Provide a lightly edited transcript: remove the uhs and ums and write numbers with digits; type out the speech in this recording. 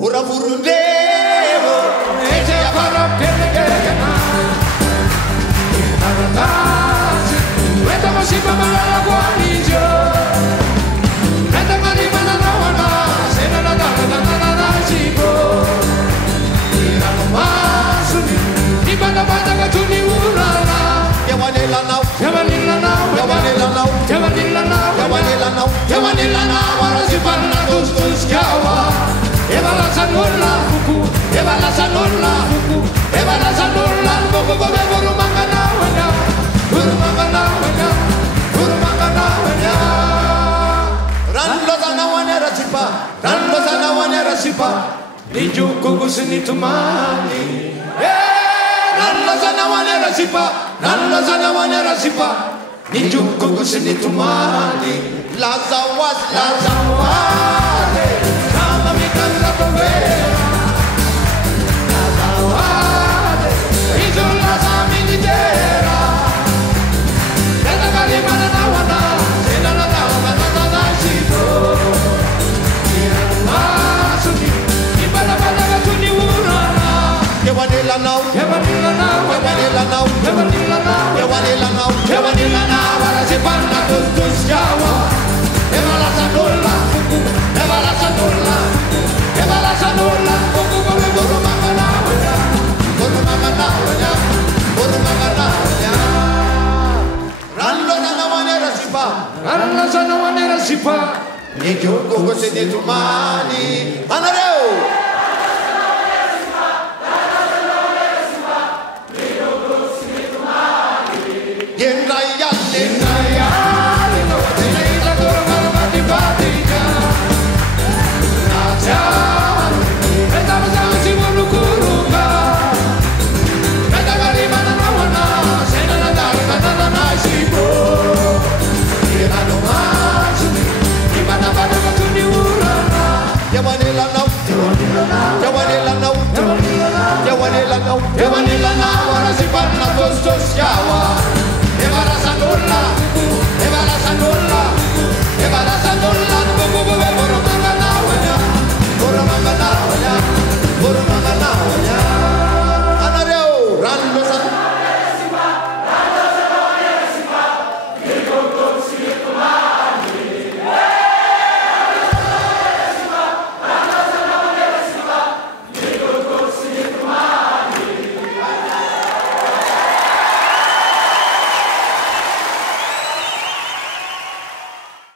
ora burundevo e se a farò per le gana Vete si mamma la guarigio Vete marima la nawana Se na si po Ira no masuni Di banda ga tuni urala Yawanila now Yawanila now Yawanila now Yawanila now Yawanila now Yawanila now Wara si panna tus kyawa Eva la sanulla fuku Eva la sanulla fuku Eva la sanulla fuku Gobe guru mangana wanya Guru mangana wanya Guru mangana wanya Rando sana wanera sipa Rando sana wanera sipa Nijuku kusini tumani Rando sana wanera sipa Rando sana wanera sipa Nijuku kusini tumani Lazawas Lazawade Kama mikanda povera Lazawade Isola sa militera Neta kalimana na wana Sena na tawa na sipo Ira masuni Ibala bala gatuni urana Yawanila now Yawanila now Yawanila now Yawanila now Yawanila now Yawanila now Wala si panna tus yawa Eva la sanulla fuku Eva la sanulla Eva la sanulla fuku Come guru mangana wanya Guru mangana wanya Guru mangana wanya Rando sana wanera sipa Rando sana wanera sipa Nijuku kusini tumani Anareo Yenraya Naya Lino Naya Guru Maramati Patika Naja Veta Vata Simonu Kuruga Veta Garimana Nawana Sena na Sipo Ira no Masuni Ibana Bada Katuni Urana Yawanila now Yawanila now Yawanila now Yawanila now Yawanila now Wara si panna tos yawa